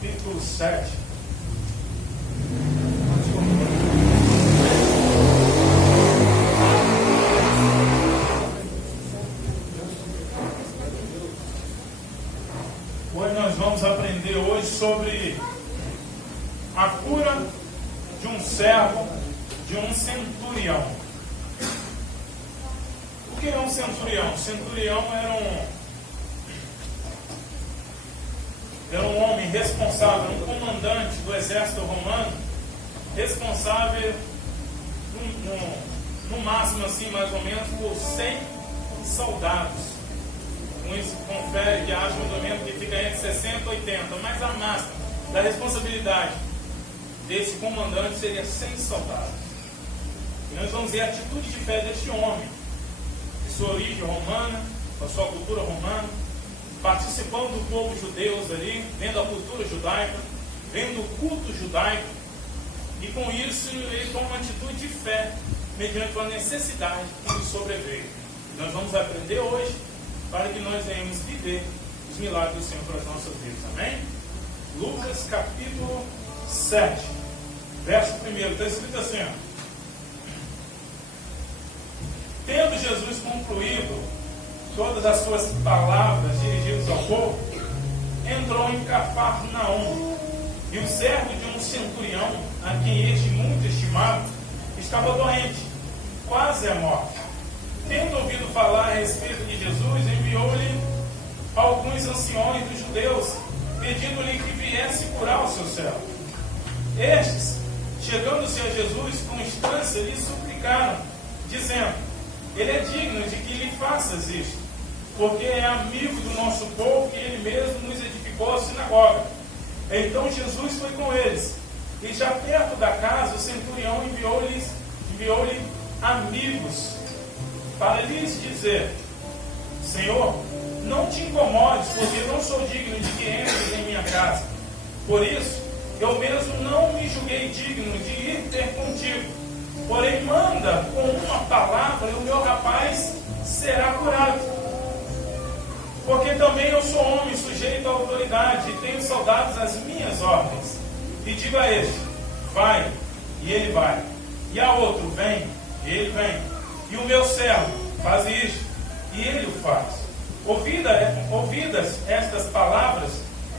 capítulo 7. Hoje nós vamos aprender sobre a cura de um servo, de um centurião. O que é um centurião? Centurião era um homem responsável, um comandante do exército romano, responsável, no máximo assim, mais ou menos, por 100 soldados. Com isso confere que haja um domínio que fica entre 60 e 80, mas a máxima da responsabilidade desse comandante seria 100 soldados. E nós vamos ver a atitude de fé deste homem, de sua origem romana, da sua cultura romana, participando do povo judeu ali, vendo a cultura judaica, vendo o culto judaico, e com isso ele toma uma atitude de fé, mediante uma necessidade que lhe sobreveio. E nós vamos aprender hoje, para que nós venhamos viver os milagres do Senhor para as nossas vidas. Amém? Lucas capítulo 7, verso 1, está escrito assim: tendo Jesus concluído todas as suas palavras dirigidas ao povo, entrou em Cafarnaum, e o servo de um centurião, a quem este muito estimava, estava doente, quase à morte. Tendo ouvido falar a respeito de Jesus, enviou-lhe alguns anciões dos judeus, pedindo-lhe que viesse curar o seu servo. Estes, chegando-se a Jesus com instância, lhe suplicaram, dizendo: ele é digno de que lhe faças isto, porque é amigo do nosso povo, que ele mesmo nos edificou a sinagoga. Então Jesus foi com eles, e já perto da casa, o centurião enviou-lhe amigos, para lhes dizer: Senhor, não te incomodes, porque não sou digno de que entres em minha casa. Por isso, eu mesmo não me julguei digno de ir ter contigo. Porém, manda com uma palavra, e o meu rapaz será curado. Porque também eu sou homem sujeito à autoridade, e tenho soldados às minhas ordens. E digo a este: vai, e ele vai. E a outro: vem, e ele vem. E o meu servo faz isto, e ele o faz. Ouvidas estas palavras,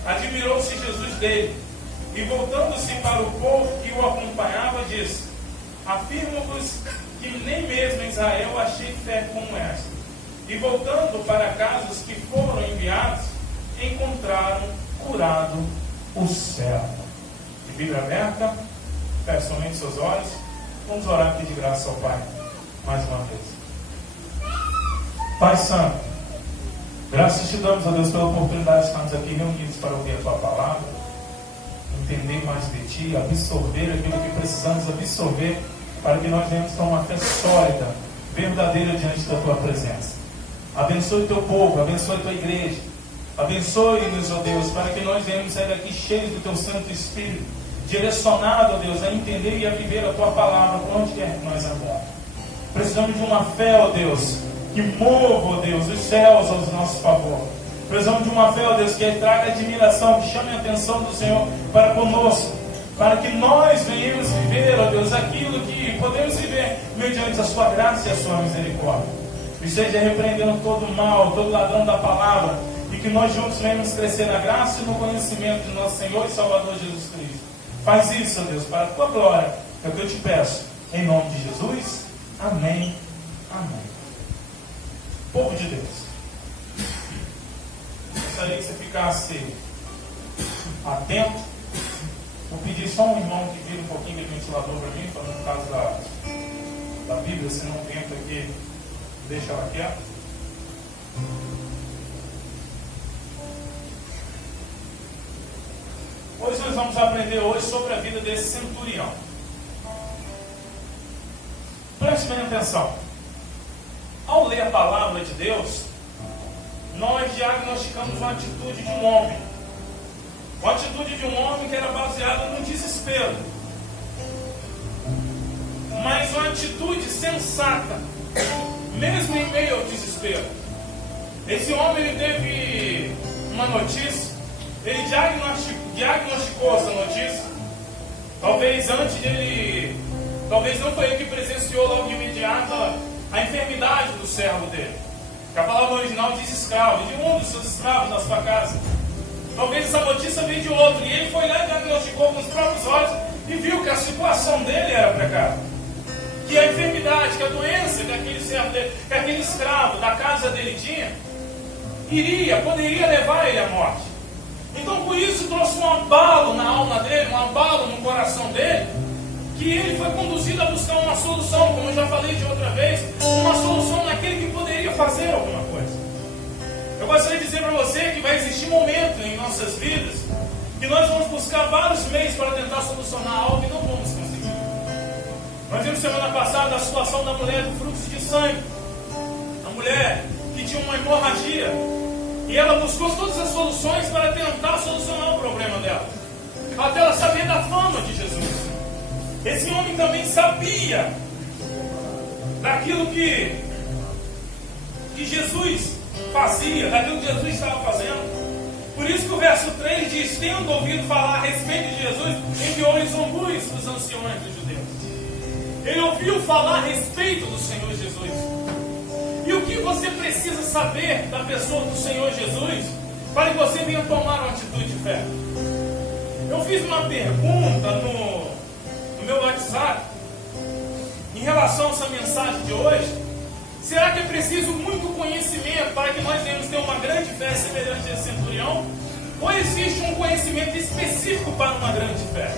admirou-se Jesus dele, e voltando-se para o povo que o acompanhava, disse: afirmo-vos que nem mesmo em Israel achei fé como esta. E voltando para casa, os que foram enviados encontraram curado o servo. De Bíblia aberta, feche somente seus olhos. Vamos orar aqui de graça ao Pai mais uma vez. Pai Santo, graças te damos, a Deus, pela oportunidade de estarmos aqui reunidos para ouvir a tua palavra, entender mais de ti, absorver aquilo que precisamos absorver, para que nós venhamos com uma fé sólida, verdadeira diante da tua presença. Abençoe o teu povo, abençoe a tua igreja, abençoe-nos, ó Deus, para que nós venhamos sair daqui cheios do teu Santo Espírito, direcionado, ó Deus, a entender e a viver a tua palavra por onde quer que nós andamos. Precisamos de uma fé, ó Deus, que mova, ó Deus, os céus ao nosso favor. Precisamos de uma fé, ó Deus, que traga admiração, que chame a atenção do Senhor para conosco, para que nós venhamos viver, ó Deus, aquilo que podemos viver mediante a sua graça e a sua misericórdia. E seja repreendendo todo o mal, todo ladrão da palavra, e que nós juntos venhamos crescer na graça e no conhecimento de nosso Senhor e Salvador Jesus Cristo. Faz isso, ó Deus, para a tua glória, é o que eu te peço, em nome de Jesus. Amém. Amém. Povo de Deus, gostaria que você ficasse atento. Vou pedir só um irmão que vira um pouquinho de ventilador para mim, para no caso da Bíblia, se não vento aqui, deixa ela quieta. Hoje nós vamos aprender sobre a vida desse centurião. Preste bem atenção. Ao ler a palavra de Deus, nós diagnosticamos uma atitude de um homem. Uma atitude de um homem que era baseada no desespero. Mas uma atitude sensata, mesmo em meio ao desespero. Esse homem ele teve uma notícia, ele diagnosticou diagnosticou essa notícia. Talvez antes dele, talvez não foi ele que presenciou logo de imediato a enfermidade do servo dele. Que a palavra original diz escravo, de um dos seus escravos na sua casa. Talvez essa notícia veio de outro, e ele foi lá e diagnosticou com os próprios olhos e viu que a situação dele era precária. Que a enfermidade, que a doença que aquele servo dele, que aquele escravo da casa dele tinha, poderia levar ele à morte. Então por isso trouxe um abalo na alma dele, um abalo no coração dele, que ele foi conduzido a buscar uma solução, como eu já falei de outra vez, uma solução naquele que poderia fazer alguma coisa. Eu gostaria de dizer para você que vai existir momento em nossas vidas que nós vamos buscar vários meios para tentar solucionar algo e não vamos conseguir. Nós vimos semana passada a situação da mulher do fluxo de sangue. A mulher que tinha uma hemorragia. E ela buscou todas as soluções para tentar solucionar o problema dela. Até ela saber da fama de Jesus. Esse homem também sabia daquilo que Jesus fazia, daquilo que Jesus estava fazendo. Por isso que o verso 3 diz: tendo ouvido falar a respeito de Jesus, enviou-lhe zombus dos anciões dos judeus. Ele ouviu falar a respeito do Senhor Jesus. E o que você precisa saber da pessoa do Senhor Jesus para que você venha tomar uma atitude de fé? Eu fiz uma pergunta no meu WhatsApp em relação a essa mensagem de hoje. Será que é preciso muito conhecimento para que nós venhamos ter uma grande fé semelhante a esse centurião? Ou existe um conhecimento específico para uma grande fé?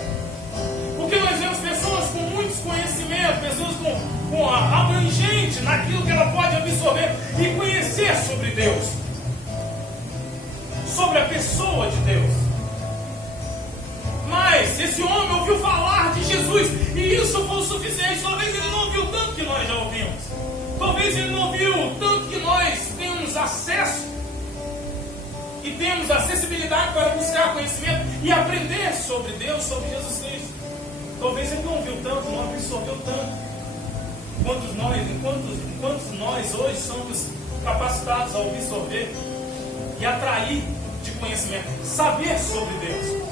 Porque nós vemos pessoas com muitos conhecimentos, pessoas com a abrangente naquilo que ela pode absorver e conhecer sobre Deus, sobre a pessoa de Deus. Mas esse homem ouviu falar de Jesus e isso foi o suficiente. Talvez ele não ouviu tanto que nós já ouvimos. Talvez ele não ouviu tanto que nós temos acesso e temos acessibilidade para buscar conhecimento e aprender sobre Deus, sobre Jesus Cristo. Talvez ele não ouviu tanto, não absorveu tanto. Enquanto nós hoje somos capacitados a absorver e atrair de conhecimento, saber sobre Deus.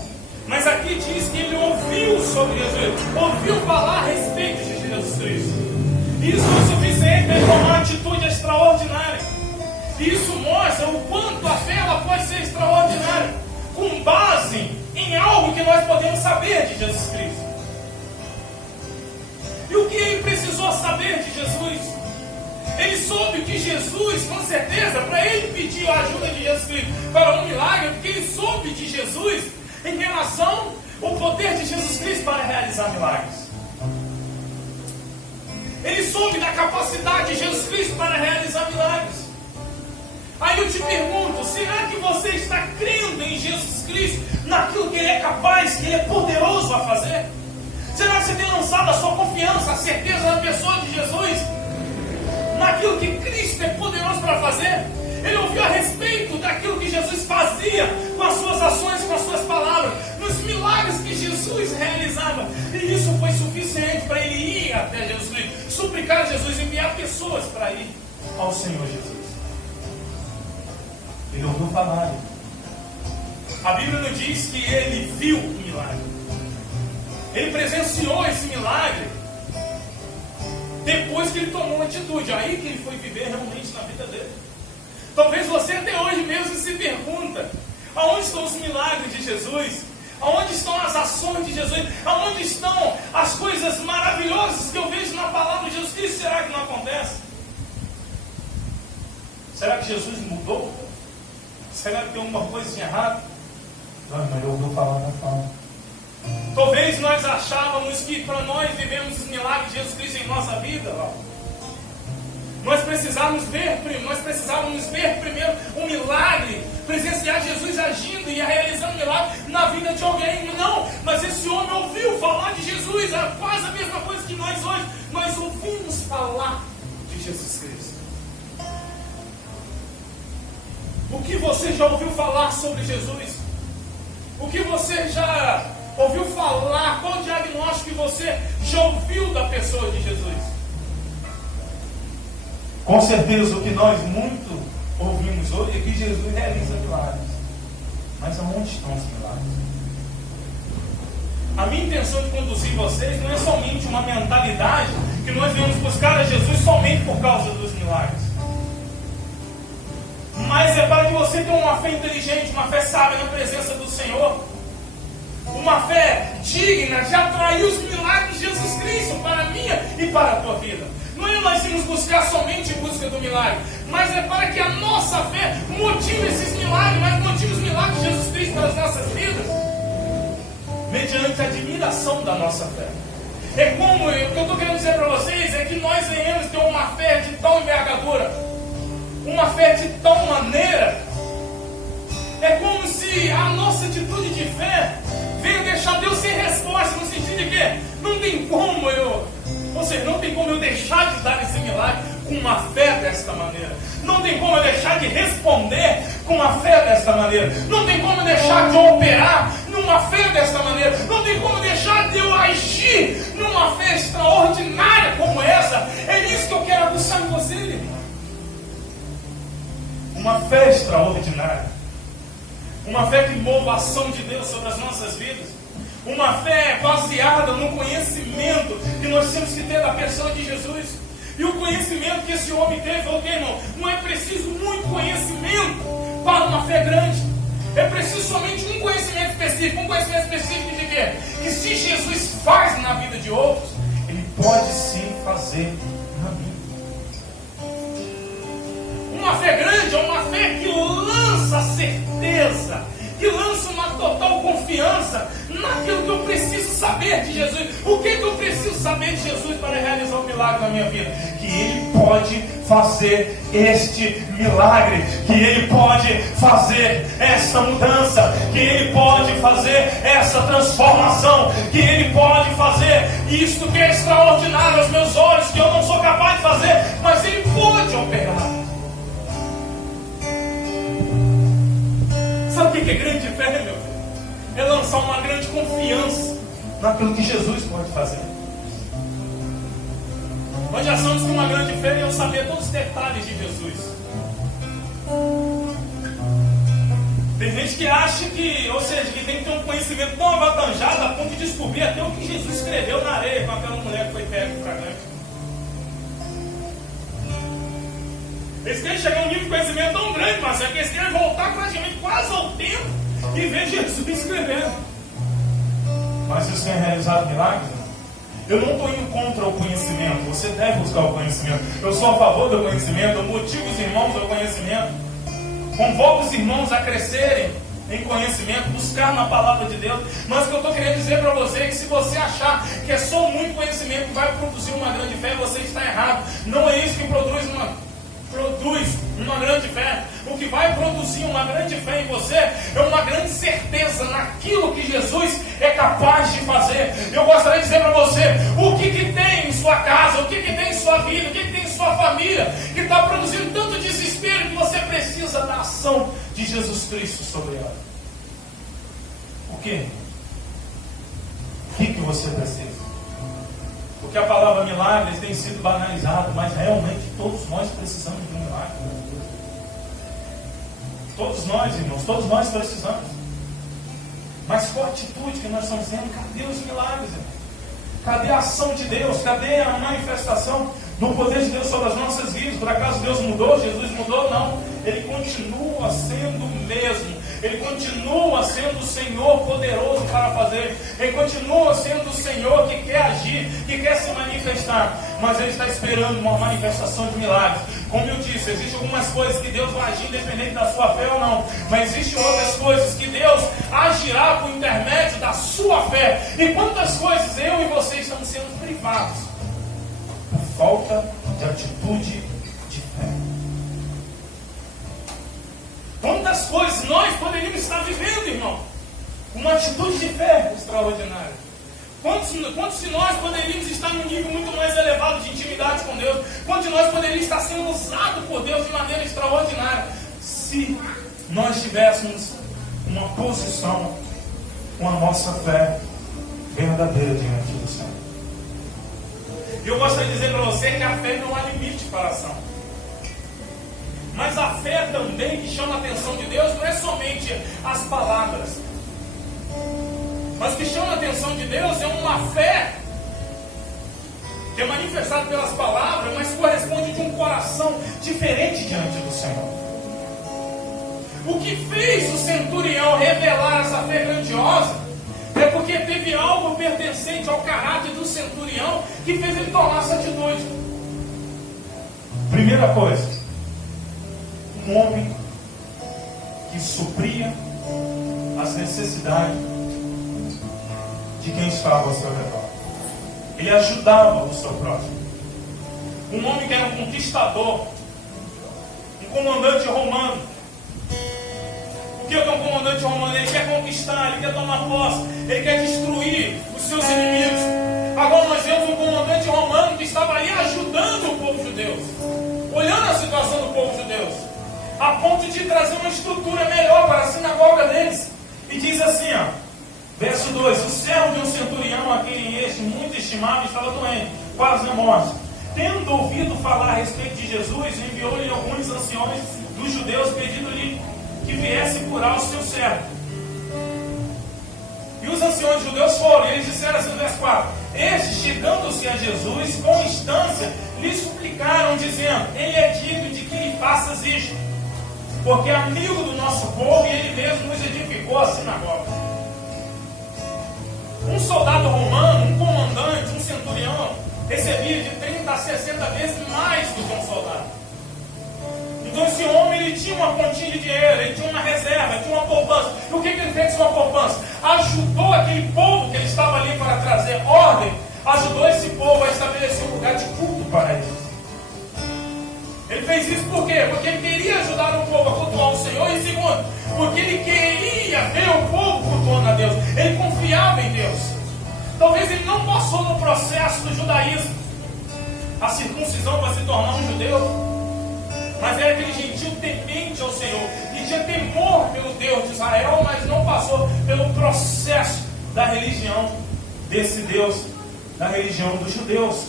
Mas aqui diz que ele ouviu sobre Jesus, ouviu falar a respeito de Jesus Cristo. Isso é o suficiente para ele tomar uma atitude extraordinária. Isso mostra o quanto a fé ela pode ser extraordinária, com base em algo que nós podemos saber de Jesus Cristo. E o que ele precisou saber de Jesus? Ele soube que Jesus, com certeza, para ele pedir a ajuda de Jesus Cristo para um milagre, porque ele soube de Jesus em relação ao poder de Jesus Cristo para realizar milagres. Ele soube da capacidade de Jesus Cristo para realizar milagres. Aí eu te pergunto, será que você está crendo em Jesus Cristo, naquilo que Ele é capaz, que Ele é poderoso a fazer? Será que você tem lançado a sua confiança, a certeza na pessoa de Jesus, naquilo que Cristo é poderoso para fazer? Ele ouviu a respeito daquilo que Jesus fazia com as suas ações, com as suas palavras, nos milagres que Jesus realizava. E isso foi suficiente para ele ir até Jesus Cristo, suplicar a Jesus, enviar pessoas para ir ao Senhor Jesus. Ele ouviu falar. A Bíblia não diz que ele viu o milagre. Ele presenciou esse milagre depois que ele tomou uma atitude. Aí que ele foi viver realmente na vida dele. Talvez você até hoje mesmo se pergunta: aonde estão os milagres de Jesus? Aonde estão as ações de Jesus? Aonde estão as coisas maravilhosas que eu vejo na palavra de Jesus Cristo? Será que não acontece? Será que Jesus mudou? Será que tem alguma coisa de errado? Não, mas eu ouvi falar da fala. Talvez nós achávamos que para nós vivemos os milagres de Jesus Cristo em nossa vida, nós precisávamos ver primeiro um milagre, presenciar Jesus agindo e realizando milagre na vida de alguém. Não, mas esse homem ouviu falar de Jesus, quase a mesma coisa que nós hoje. Nós ouvimos falar de Jesus Cristo. O que você já ouviu falar sobre Jesus? O que você já ouviu falar? Qual o diagnóstico que você já ouviu da pessoa de Jesus? Com certeza o que nós muito ouvimos hoje é que Jesus realiza milagres. Mas aonde estão os milagres? A minha intenção de conduzir vocês não é somente uma mentalidade que nós devemos buscar a Jesus somente por causa dos milagres. Mas é para que você tenha uma fé inteligente, uma fé sábia na presença do Senhor. Uma fé digna de atrair os milagres de Jesus Cristo para a minha e para a tua vida. Não é nós irmos buscar somente em busca do milagre, mas é para que a nossa fé motive esses milagres, mas motive os milagres de Jesus Cristo para as nossas vidas, mediante a admiração da nossa fé. É como, o que eu estou querendo dizer para vocês é que nós venhamos ter uma fé de tal envergadura, uma fé de tal maneira, é como se a nossa atitude de fé venha deixar Deus sem resposta, no sentido de que não tem como não tem como eu deixar de dar esse milagre com uma fé desta maneira. Não tem como eu deixar de responder com uma fé desta maneira. Não tem como eu deixar de operar numa fé desta maneira. Não tem como deixar de eu agir numa fé extraordinária como essa. É isso que eu quero aguçar em você, irmão. Uma fé extraordinária. Uma fé que mova a ação de Deus sobre as nossas vidas. Uma fé baseada no conhecimento que nós temos que ter da pessoa de Jesus. E o conhecimento que esse homem teve, irmão, não é preciso muito conhecimento para uma fé grande. É preciso somente um conhecimento específico. Um conhecimento específico de quê? Que se Jesus faz na vida de outros, Ele pode sim fazer na minha. Uma fé grande é uma fé que lança certeza, que lança uma total confiança naquilo que eu preciso saber de Jesus. O que eu preciso saber de Jesus para realizar um milagre na minha vida? Que Ele pode fazer este milagre, que Ele pode fazer esta mudança, que Ele pode fazer essa transformação, que Ele pode fazer isto que é extraordinário aos meus olhos, que eu não sou capaz de fazer, mas Ele pode operar. Sabe o que é grande fé, meu filho? É lançar uma grande confiança naquilo que Jesus pode fazer. Nós já somos com uma grande fé e eu saber todos os detalhes de Jesus. Tem gente que acha que, ou seja, que tem que ter um conhecimento tão avantajado a ponto de descobrir até o que Jesus escreveu na areia com aquela mulher que foi pega em flagrante. Eles querem chegar a um nível de conhecimento tão grande, mas é que eles querem voltar praticamente quase ao tempo e ver Jesus escrevendo. Mas isso tem realizado milagres? Eu não estou indo contra o conhecimento. Você deve buscar o conhecimento. Eu sou a favor do conhecimento. Eu motivo os irmãos ao conhecimento. Convoco os irmãos a crescerem em conhecimento, buscar na palavra de Deus. Mas o que eu estou querendo dizer para você é que se você achar que é só muito conhecimento que vai produzir uma grande fé, você está errado. Não é isso que produz uma grande fé. O que vai produzir uma grande fé em você é uma grande certeza naquilo que Jesus é capaz de fazer. Eu gostaria de dizer para você, o que tem em sua casa, o que tem em sua vida, o que tem em sua família, que está produzindo tanto desespero que você precisa da ação de Jesus Cristo sobre ela. O que? O que você precisa? Porque a palavra milagres tem sido banalizada, mas realmente todos nós precisamos de um milagre. Todos nós, irmãos, todos nós precisamos. Mas qual a atitude que nós estamos tendo? Cadê os milagres, irmãos? Cadê a ação de Deus? Cadê a manifestação do poder de Deus sobre as nossas vidas? Por acaso Deus mudou? Jesus mudou? Não. Ele continua sendo o mesmo. Ele continua sendo o Senhor poderoso para fazer. Ele continua sendo o Senhor que quer agir, que quer se manifestar. Mas Ele está esperando uma manifestação de milagres. Como eu disse, existem algumas coisas que Deus vai agir independente da sua fé ou não. Mas existem outras coisas que Deus agirá por intermédio da sua fé. E quantas coisas eu e você estamos sendo privados por falta de atitude de fé. Quantas coisas nós poderíamos estar vivendo, irmão? Uma atitude de fé extraordinária. Quantos de nós poderíamos estar num nível muito mais elevado de intimidade com Deus? Quantos de nós poderíamos estar sendo usados por Deus de maneira extraordinária? Se nós tivéssemos uma posição com a nossa fé verdadeira diante do Senhor. E eu gostaria de dizer para você que a fé não há limite para a ação. Mas a fé também que chama a atenção de Deus não é somente as palavras. Mas o que chama a atenção de Deus é uma fé que é manifestada pelas palavras, mas corresponde de um coração diferente diante do Senhor. O que fez o centurião revelar essa fé grandiosa é porque teve algo pertencente ao caráter do centurião que fez ele tomar essa atitude. Primeira coisa, um homem que supria as necessidades de quem estava ao seu redor. Ele ajudava o seu próximo. Um homem que era um conquistador, um comandante romano. O que é um comandante romano? Ele quer conquistar, ele quer tomar posse, ele quer destruir os seus inimigos. Agora nós vemos um comandante romano que estava ali ajudando o povo judeu, olhando a situação do povo judeu, a ponto de trazer uma estrutura melhor para a sinagoga deles. E diz assim, verso 2: o servo de um centurião, a quem este muito estimava, estava doente, quase na morte. Tendo ouvido falar a respeito de Jesus, enviou-lhe alguns anciões dos judeus, pedindo-lhe que viesse curar o seu servo. E os anciões judeus foram, e eles disseram assim no verso 4: estes, chegando-se a Jesus, com instância, lhe suplicaram, dizendo: ele é digno de que lhe faças isto, porque é amigo do nosso povo, e ele mesmo nos edificou a sinagoga. Um soldado romano, um comandante, um centurião, recebia de 30 a 60 vezes mais do que um soldado. Então esse homem, ele tinha uma quantia de dinheiro, ele tinha uma reserva, ele tinha uma poupança. E o que ele fez com a poupança? Ajudou aquele povo que ele estava ali para trazer ordem, ajudou esse povo a estabelecer um lugar de culto para eles. Ele fez isso por quê? Porque ele queria ajudar o povo a cultuar o Senhor. E segundo, porque ele queria ver o povo cultuando a Deus. Ele confiava em Deus. Talvez ele não passou no processo do judaísmo, a circuncisão para se tornar um judeu, mas era aquele gentil temente ao Senhor, que tinha temor pelo Deus de Israel, mas não passou pelo processo da religião desse Deus, da religião dos judeus.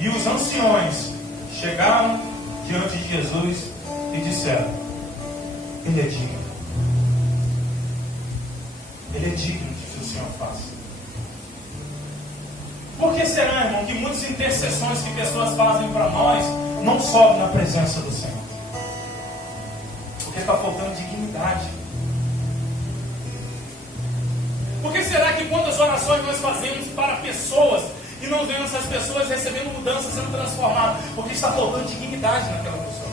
E os anciões chegaram diante de Jesus e disseram: ele é digno. Ele é digno de que o Senhor faça. Por que será, irmão, que muitas intercessões que pessoas fazem para nós não sobem na presença do Senhor? Porque está faltando dignidade. Por que será que quantas orações nós fazemos para pessoas e não vemos essas pessoas recebendo mudança, sendo transformadas? Porque está faltando dignidade naquela pessoa.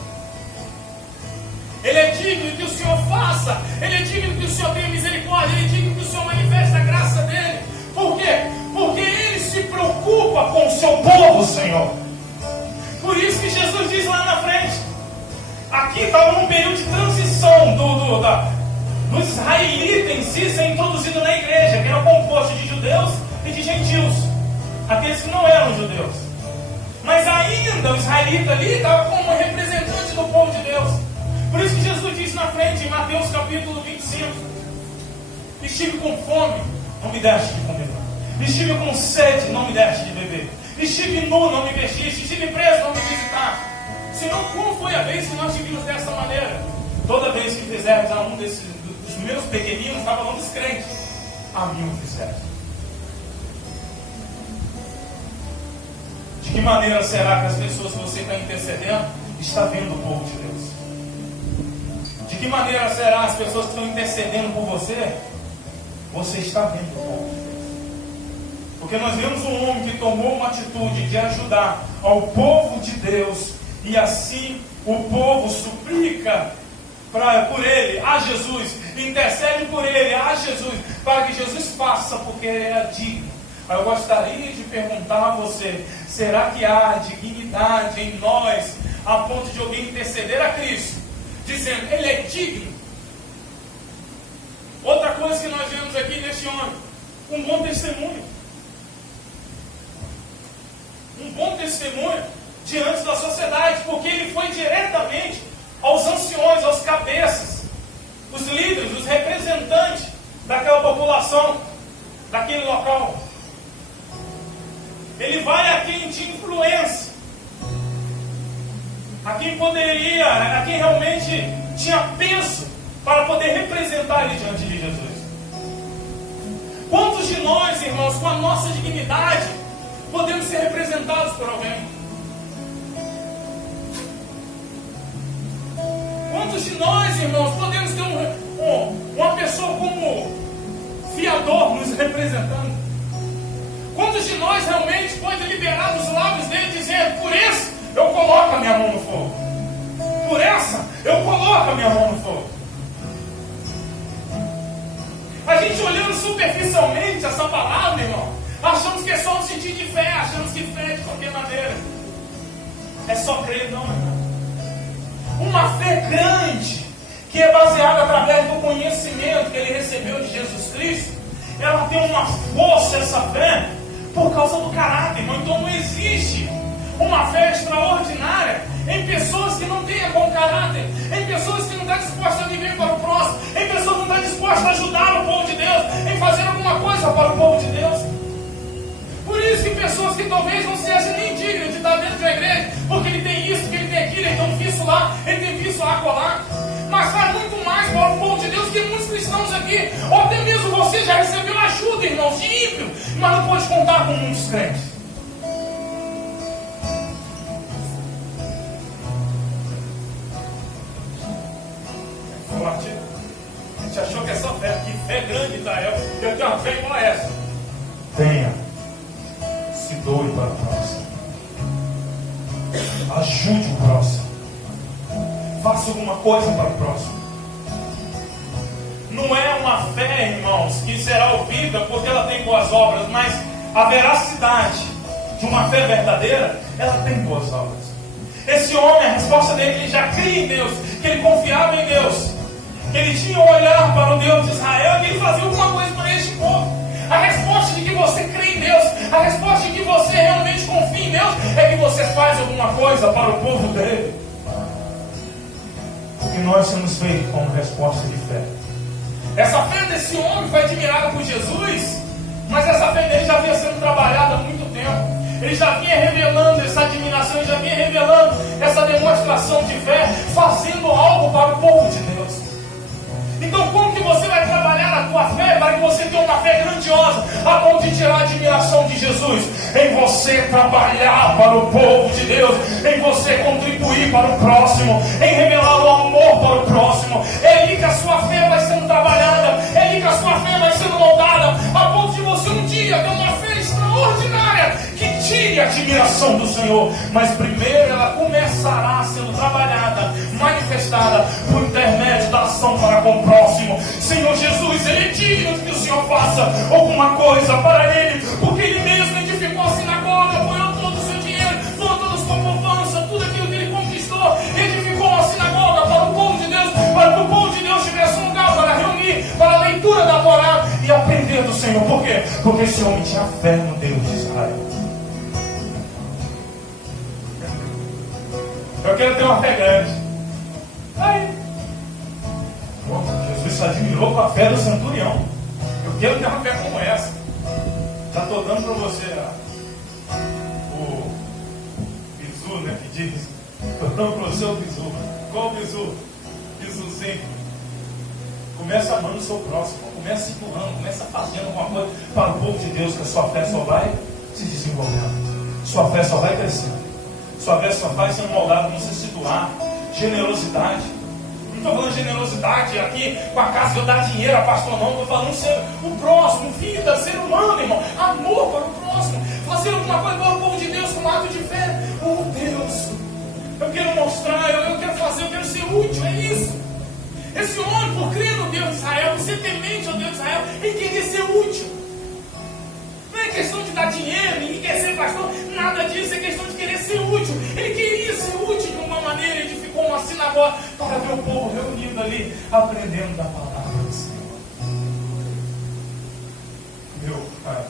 Ele é digno que o Senhor faça, ele é digno que o Senhor tenha misericórdia, ele é digno que o Senhor manifeste a graça dele. Por quê? Porque ele se preocupa com o seu povo, Senhor. Por isso que Jesus diz lá na frente, aqui estava num período de transição dos israelitas em si ser introduzido na igreja, que era composto de judeus e de gentios, aqueles que não eram judeus. Mas ainda o israelita ali estava como representante do povo de Deus. Por isso que Jesus diz na frente, em Mateus capítulo 25: estive com fome, não me deste de comer. Estive com sede, não me deste de beber. Estive nu, não me vestiste. Estive preso, não me visitaste. Senão, como foi a vez que nós te vimos dessa maneira? Toda vez que fizermos a um dos meus pequeninos, estava falando dos crentes, a mim o fizeste. De que maneira será que as pessoas que você está intercedendo está vendo o povo de Deus? De que maneira será as pessoas que estão intercedendo por você? Você está vendo o povo de Deus? Porque nós vemos um homem que tomou uma atitude de ajudar ao povo de Deus, e assim o povo suplica por ele a Jesus, intercede por ele a Jesus, para que Jesus faça, porque ele é digno. Eu gostaria de perguntar a você: será que há dignidade em nós a ponto de alguém interceder a Cristo, dizendo ele é digno? Outra coisa que nós vemos aqui neste homem, um bom testemunho. Um bom testemunho diante da sociedade, porque ele foi diretamente aos anciões, aos cabeças, os líderes, os representantes daquela população, daquele local. Ele vai a quem tinha influência, a quem poderia, a quem realmente tinha peso para poder representar ele diante de Jesus. irmãos, com a nossa dignidade, podemos ser representados por alguém? Quantos de nós, irmãos, podemos ter uma pessoa como fiador nos representando? Quantos de nós realmente pode liberar dos lábios dele dizendo: por isso eu coloco a minha mão no fogo, por essa eu coloco a minha mão no fogo? A gente olhando superficialmente essa palavra, irmão, achamos que é só um sentido de fé, achamos que fé é de qualquer maneira. É só crer, não, irmão. Uma fé grande, que é baseada através do conhecimento que ele recebeu de Jesus Cristo, ela tem uma força, essa fé, por causa do caráter, irmão. Então não existe uma fé extraordinária em pessoas que não têm bom caráter, em pessoas que não estão dispostas a viver para o próximo, em pessoas que não estão dispostas a ajudar o povo de Deus, em fazer alguma coisa para o povo de Deus. Por isso que pessoas que talvez não sejam nem dignas de estar dentro da igreja, porque ele tem isso, porque ele tem aquilo, ele tem um vício lá, ele tem vício lá, colar, mas faz muito mais para o povo de Deus que muitos cristãos aqui, ou até mesmo você já recebeu ajuda, irmãos, de ímpio, mas não pode contar com muitos crentes. A gente achou que essa fé, que fé grande, Israel, eu tenho uma fé igual a essa. Tenha. Se doe para o próximo. Ajude o próximo. Faça alguma coisa para o próximo. Não é uma fé, irmãos, que será ouvida porque ela tem boas obras, mas a veracidade de uma fé verdadeira, ela tem boas obras. Esse homem, a resposta dele, ele já cria em Deus, que ele confiava em Deus, que ele tinha um olhar para o Deus de Israel, que ele fazia alguma coisa para este povo. A resposta de que você crê em Deus, a resposta de que você realmente confia em Deus, é que você faz alguma coisa para o povo dele. O que nós temos feito como resposta de fé? Essa fé desse homem foi admirada por Jesus, mas essa fé dele já vinha sendo trabalhada há muito tempo. Ele já vinha revelando essa admiração, ele já vinha revelando essa demonstração de fé, fazendo algo para o povo de Deus. Então como que você vai trabalhar a tua fé para que você tenha uma fé grandiosa a ponto de tirar a admiração de Jesus? Em você trabalhar para o povo de Deus, em você contribuir para o próximo, em revelar o amor para o próximo. É ali que a sua fé vai sendo trabalhada, é ali que a sua fé vai sendo moldada, a ponto de você um dia ter uma fé extraordinária que tire a admiração do Senhor. Mas primeiro ela começará sendo trabalhada, manifestada por intermédio da ação para com o próximo. Senhor Jesus, Ele é digno que o Senhor faça alguma coisa para Ele, porque Ele mesmo edificou a sinagoga, apoiou todo o seu dinheiro, doou toda a sua poupança, tudo aquilo que Ele conquistou, edificou uma sinagoga para o povo de Deus, para que o povo de Deus tivesse um lugar para reunir, para a leitura da Torá e aprender do Senhor. Por quê? Porque esse homem tinha fé no Deus de Israel. Eu quero ter uma fé grande. Aí, Jesus se admirou com a fé do centurião. Eu quero ter uma fé como essa. Já estou dando para você o bizu, né? Que diz. Estou dando para você o bizu. Qual o bizu? Bizu sim. Começa amando o seu próximo. Começa empurrando. Começa fazendo alguma coisa para o povo de Deus, que a sua fé só vai se desenvolvendo. Sua fé só vai crescendo. Sua fé só vai sendo moldada no seu situar. Generosidade. Não estou falando generosidade aqui com a casa que eu dar dinheiro a pastor, não. Estou falando ser o próximo, vida, ser humano, irmão. Amor para o próximo. Fazer alguma coisa para o povo de Deus com um ato de fé. Oh Deus, eu quero mostrar, eu quero fazer, eu quero ser útil. É isso. Esse homem, por crer no Deus de Israel, por ser temente ao Deus de Israel, ele queria ser útil. Não é questão de dar dinheiro, ninguém quer ser pastor, nada disso, é questão de querer ser útil. Ele queria ser útil de uma maneira, ele ficou uma sinagoga para ver o povo reunido ali, aprendendo da palavra do Senhor. Meu Pai.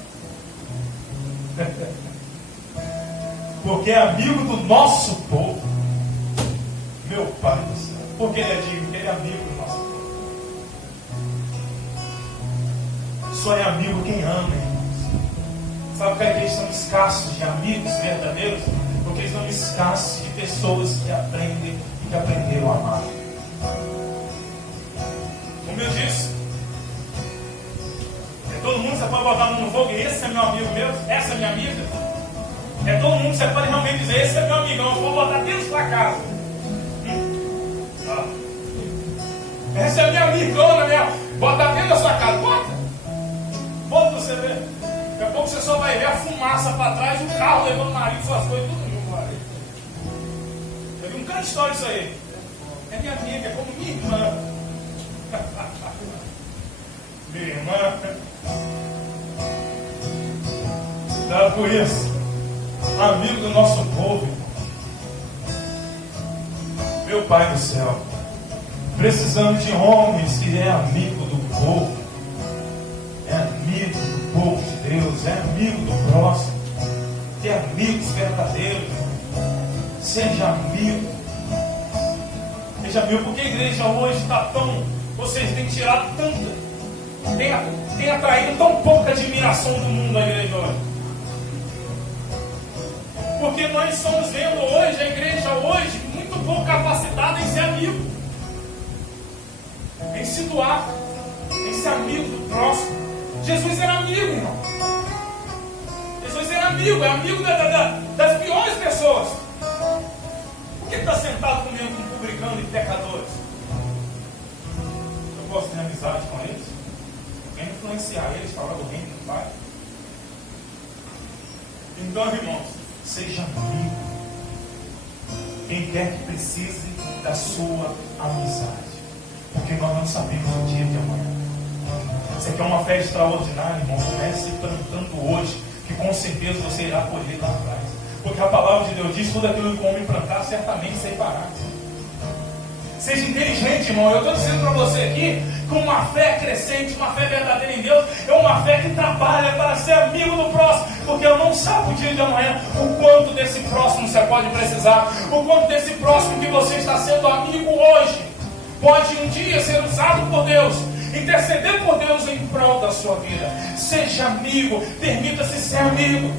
Porque é amigo do nosso povo. Meu Pai do céu. Porque ele é digno, porque ele é amigo do nosso povo. Só é amigo quem ama, irmãos. Sabe por que eles são escassos de amigos verdadeiros? Porque eles são escassos de pessoas que aprendem e que aprenderam a amar. Como eu disse, todo mundo que você pode botar a mão no fogo, esse é meu amigo meu, essa é minha amiga. É todo mundo que você pode realmente dizer, esse é meu amigão, eu vou botar dentro da sua casa. Essa é minha amigona, bota dentro da sua casa, bota pra você ver. Daqui a pouco você só vai ver a fumaça para trás, o carro levando o marido, suas coisas, tudo embora. Eu vi um cara de história isso aí. É minha amiga, é como minha irmã. Minha irmã. Dá por isso. Amigo do nosso povo, irmão. Meu Pai do céu. Precisamos de homens que é amigo do povo. É amigo do povo de Deus. É amigo do próximo. Tem amigos verdadeiros. Seja amigo. Seja amigo. Porque a igreja hoje está tão... Vocês têm tirado tanta... Tem atraído tão pouca admiração do mundo a igreja hoje. Porque nós estamos vendo hoje, a igreja hoje, muito pouco capacitada em ser amigo. Em se doar. Em ser amigo do próximo. Jesus era amigo, irmão. Jesus era amigo. É amigo das piores pessoas. Por que está sentado comendo com publicanos e pecadores? Eu posso ter amizade com eles? Quem influenciar eles, falar do reino do Pai? Então, irmãos, seja amigo. Quem quer que precise da sua amizade. Porque nós não sabemos o dia de amanhã. Você quer uma fé extraordinária, irmão? Comece plantando hoje, que com certeza você irá colher lá atrás. Porque a palavra de Deus diz: tudo aquilo que o homem plantar, certamente ceifará. Seja inteligente, irmão. Eu estou dizendo para você aqui que uma fé crescente, uma fé verdadeira em Deus, é uma fé que trabalha para ser amigo do próximo. Porque eu não sabe o dia de amanhã o quanto desse próximo você pode precisar, o quanto desse próximo que você está sendo amigo hoje pode um dia ser usado por Deus, interceder por Deus em prol da sua vida. Seja amigo, permita-se ser amigo.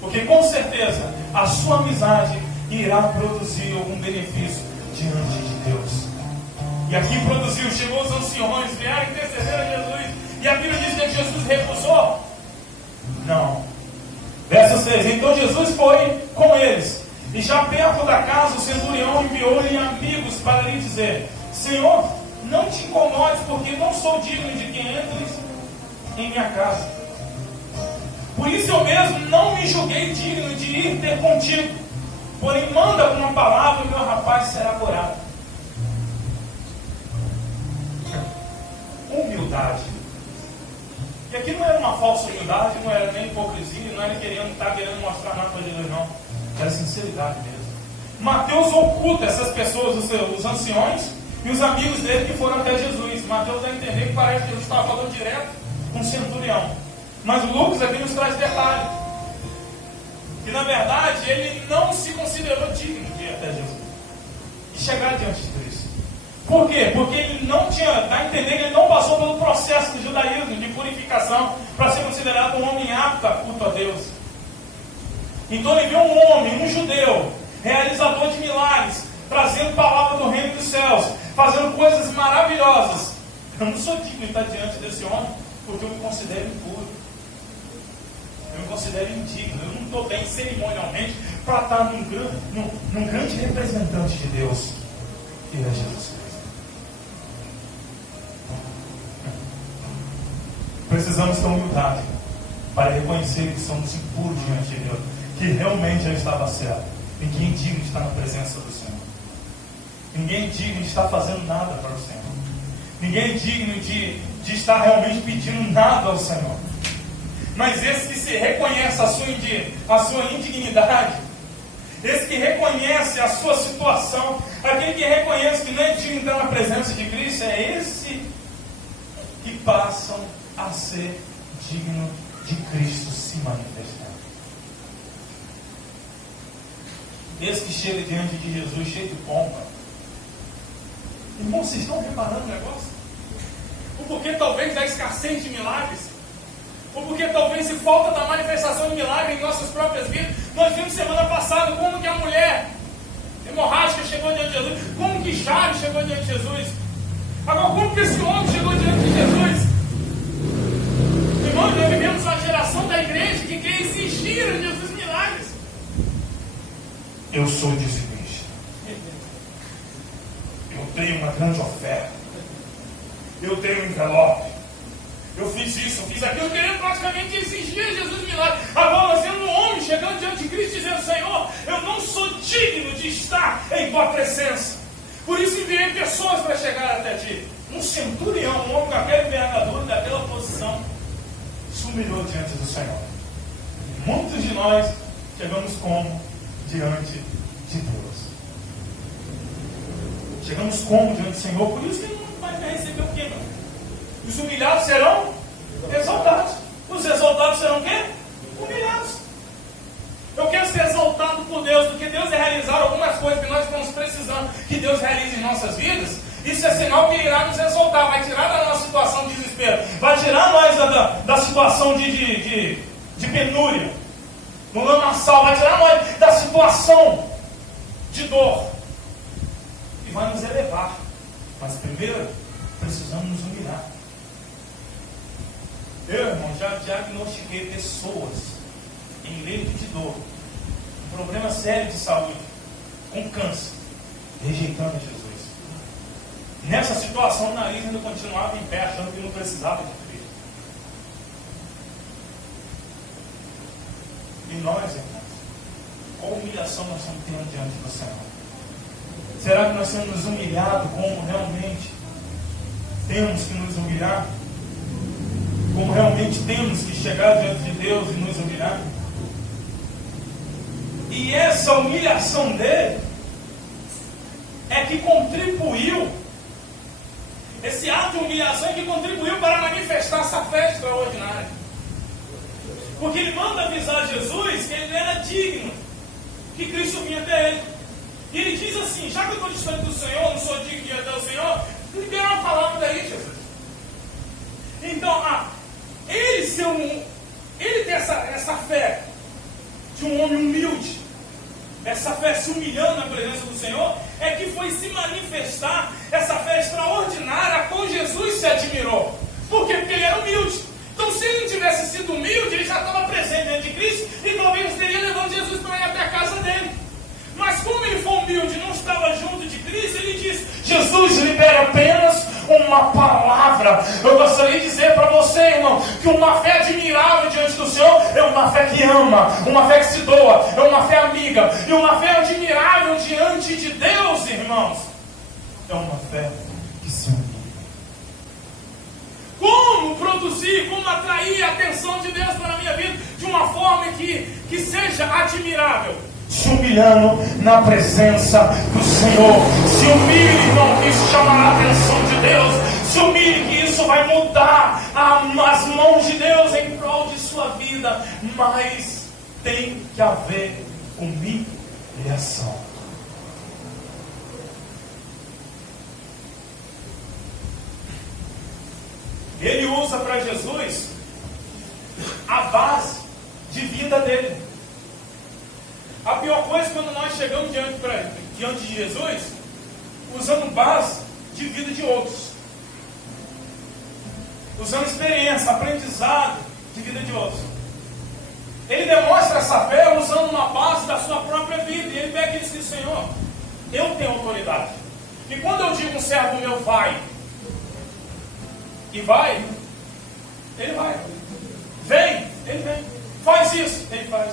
Porque com certeza a sua amizade irá produzir algum benefício diante de Deus. E aqui produziu, chegou os anciões, vieram interceder a Jesus. E a Bíblia diz que Jesus recusou? Não. Verso 6. Então Jesus foi com eles. E já perto da casa, o centurião enviou-lhe amigos para lhe dizer: Senhor, não te incomodes, porque não sou digno de que entres em minha casa. Por isso eu mesmo não me julguei digno de ir ter contigo. Porém, manda uma palavra e meu rapaz será curado. Humildade. E aqui não era uma falsa humildade, não era nem hipocrisia, não era querendo mostrar nada para Jesus, não. Era sinceridade mesmo. Mateus oculta essas pessoas, os anciões e os amigos dele que foram até Jesus. Mateus dá a entender que parece que Jesus estava falando direto com o centurião. Mas o Lucas aqui nos traz detalhe. Que na verdade ele não se considerou digno de ir até Jesus e chegar diante de Cristo. Por quê? Porque ele não tinha, dá a entender que ele não passou pelo processo do judaísmo, de purificação, para ser considerado um homem apto a culto a Deus. Então ele viu um homem, um judeu, realizador de milagres, trazendo palavra do reino dos céus, fazendo coisas maravilhosas. Eu não sou digno de estar diante desse homem, porque eu me considero impuro. Eu me considero indigno. Eu não estou bem cerimonialmente para estar num grande representante de Deus, que é Jesus Cristo. Precisamos ter humildade para reconhecer que somos impuros diante de Deus, que realmente já estava certo. Ninguém é digno de estar na presença do Senhor. Ninguém é digno de estar fazendo nada para o Senhor. Ninguém é digno de estar realmente pedindo nada ao Senhor. Mas esse que se reconhece a sua indignidade, esse que reconhece a sua situação, aquele que reconhece que não é digno de estar na presença de Cristo, é esse que passam a ser digno de Cristo se manifestar. Esse que chega diante de Jesus cheio de pompa. Irmãos, vocês estão reparando o negócio? Ou porque talvez da escassez de milagres, ou porque talvez se falta da manifestação de milagre em nossas próprias vidas. Nós vimos semana passada como que a mulher hemorrágica chegou diante de Jesus, como que Jairo chegou diante de Jesus. Agora, como que esse homem chegou diante de Jesus? sou dizimista. Eu tenho uma grande oferta. Eu tenho um envelope. Eu fiz isso, eu fiz aquilo, querendo praticamente exigir Jesus milagre. Agora, sendo um homem chegando diante de Cristo, dizendo: Senhor, eu não sou digno de estar em tua presença. Por isso enviei pessoas para chegar até ti. Um centurião, um homem com aquela envergadura, daquela posição, se humilhou diante do Senhor. Muitos de nós chegamos como diante de Deus. Chegamos como diante do Senhor. Por isso que ele não vai receber o quê, meu? Os humilhados serão exaltados. Os exaltados serão o quê? Humilhados. Eu quero ser exaltado por Deus, porque Deus é realizar algumas coisas que nós estamos precisando que Deus realize em nossas vidas. Isso é sinal que irá nos exaltar, vai tirar da nossa situação de desespero, vai tirar nós da situação de penúria, no lamaçal, vai tirar nós da situação de dor e vai nos elevar. Mas primeiro precisamos nos humilhar. Eu, irmão, já diagnostiquei pessoas em leito de dor, um problema sério de saúde, com câncer, rejeitando Jesus. Nessa situação, o nariz ainda continuava em pé, achando que não precisava de Cristo. E nós, irmãos, qual humilhação nós estamos tendo diante do Senhor? Será que nós somos nos humilhados como realmente temos que nos humilhar? Como realmente temos que chegar diante de Deus e nos humilhar? E essa humilhação dele é que contribuiu, esse ato de humilhação é que contribuiu para manifestar essa fé extraordinária. Porque ele manda avisar Jesus que ele era digno, que Cristo vinha até ele. E ele diz assim: já que eu estou distante do Senhor, não sou digno de ir até o Senhor, libera uma palavra daí, Jesus. Então, ele tem essa fé de um homem humilde, essa fé se humilhando na presença do Senhor, é que foi se manifestar essa fé extraordinária a qual Jesus se admirou. Por quê? Porque ele era humilde. Então, se ele não tivesse sido humilde, ele já estava presente diante de Cristo e talvez teria levado Jesus para ir até a casa dele. Mas como ele foi humilde e não estava junto de Cristo, ele diz: Jesus, libera apenas uma palavra. Eu gostaria de dizer para você, irmão, que uma fé admirável diante do Senhor é uma fé que ama, uma fé que se doa, é uma fé amiga. E uma fé admirável diante de Deus, irmãos, é uma fé que se humilha. Como produzir, como atrair a atenção de Deus para a minha vida de uma forma que seja admirável? Se humilhando na presença do Senhor. Se humilhe, irmão, que isso chamará a atenção de Deus. Se humilhe, que isso vai mudar as mãos de Deus em prol de sua vida. Mas tem que haver humilhação. Ele usa para Jesus a base de vida dele. A pior coisa é quando nós chegamos diante de Jesus usando base de vida de outros, usando experiência, aprendizado de vida de outros. Ele demonstra essa fé usando uma base da sua própria vida. E ele pega e diz: Senhor, eu tenho autoridade. E quando eu digo um servo meu vai, e vai, ele vai. Vem, ele vem. Faz isso, ele faz.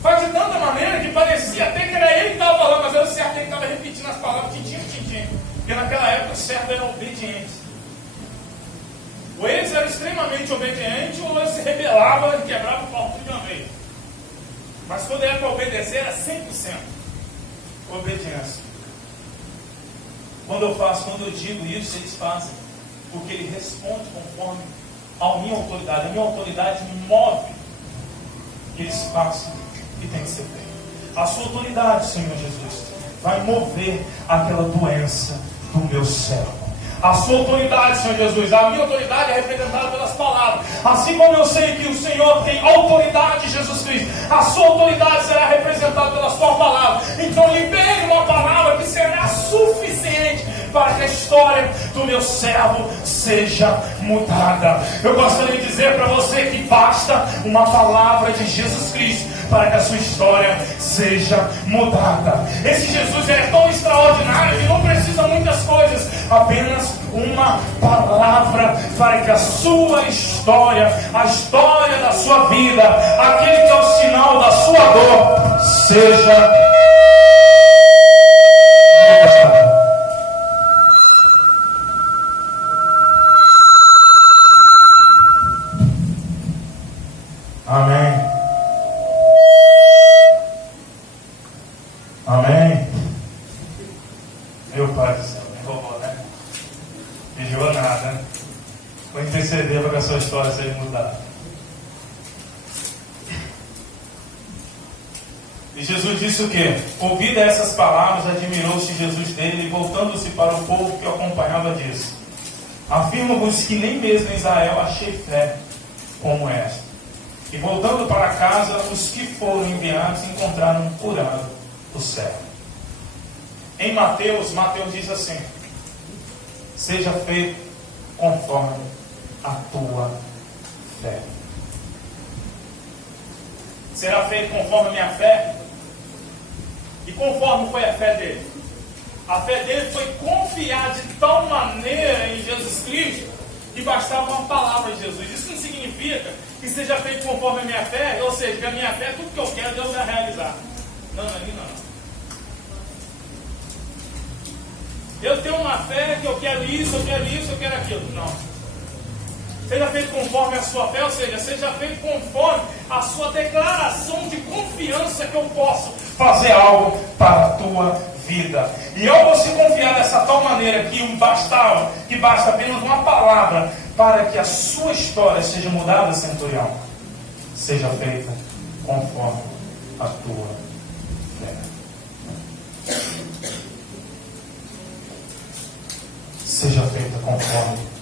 Faz de tanta maneira que parecia até que era ele que estava falando, mas era o certo que ele estava repetindo as palavras tintim. Porque naquela época o certo era obediente. Ou eles eram extremamente obedientes, ou eles se rebelavam e quebravam o pau tudo de uma vez. Mas quando era para obedecer, era 100% obediência. Quando eu digo isso, eles fazem. Porque ele responde conforme a minha autoridade. A minha autoridade move que eles façam que tem que ser feito. A sua autoridade, Senhor Jesus, vai mover aquela doença do meu servo. A sua autoridade, Senhor Jesus, a minha autoridade é representada pelas palavras. Assim como eu sei que o Senhor tem autoridade, Jesus Cristo, a sua autoridade será representada pelas suas palavras. Então libere uma palavra que será suficiente para que a história do meu servo seja mudada. Eu gostaria de dizer para você que basta uma palavra de Jesus Cristo para que a sua história seja mudada. Esse Jesus é tão extraordinário que não precisa muitas coisas, apenas uma palavra para que a sua história, a história da sua vida, aquele que é o sinal da sua dor, seja mudada. Amém. Amém. Meu Pai do céu, me roubou, né? Pediu nada, né? Vou interceder para que a sua história seja mudada. E Jesus disse o quê? Ouvida essas palavras, admirou-se Jesus dele e voltando-se para o povo que o acompanhava disse: afirmo-vos que nem mesmo em Israel achei fé como esta. E voltando para casa, os que foram enviados encontraram curado o servo. Em Mateus diz assim: seja feito conforme a tua fé. Será feito conforme a minha fé? E conforme foi a fé dele? A fé dele foi confiar de tal maneira em Jesus Cristo que bastava uma palavra de Jesus. Isso não significa que seja feito conforme a minha fé, ou seja, que a minha fé, tudo que eu quero, Deus vai realizar. Não, ali não. Eu tenho uma fé que eu quero isso, eu quero aquilo. Não. Seja feito conforme a sua fé, ou seja, seja feito conforme a sua declaração de confiança que eu posso fazer algo para a tua vida. E eu vou se confiar dessa tal maneira que basta apenas uma palavra para que a sua história seja mudada, centurião. Seja feita conforme a tua fé. Seja feita conforme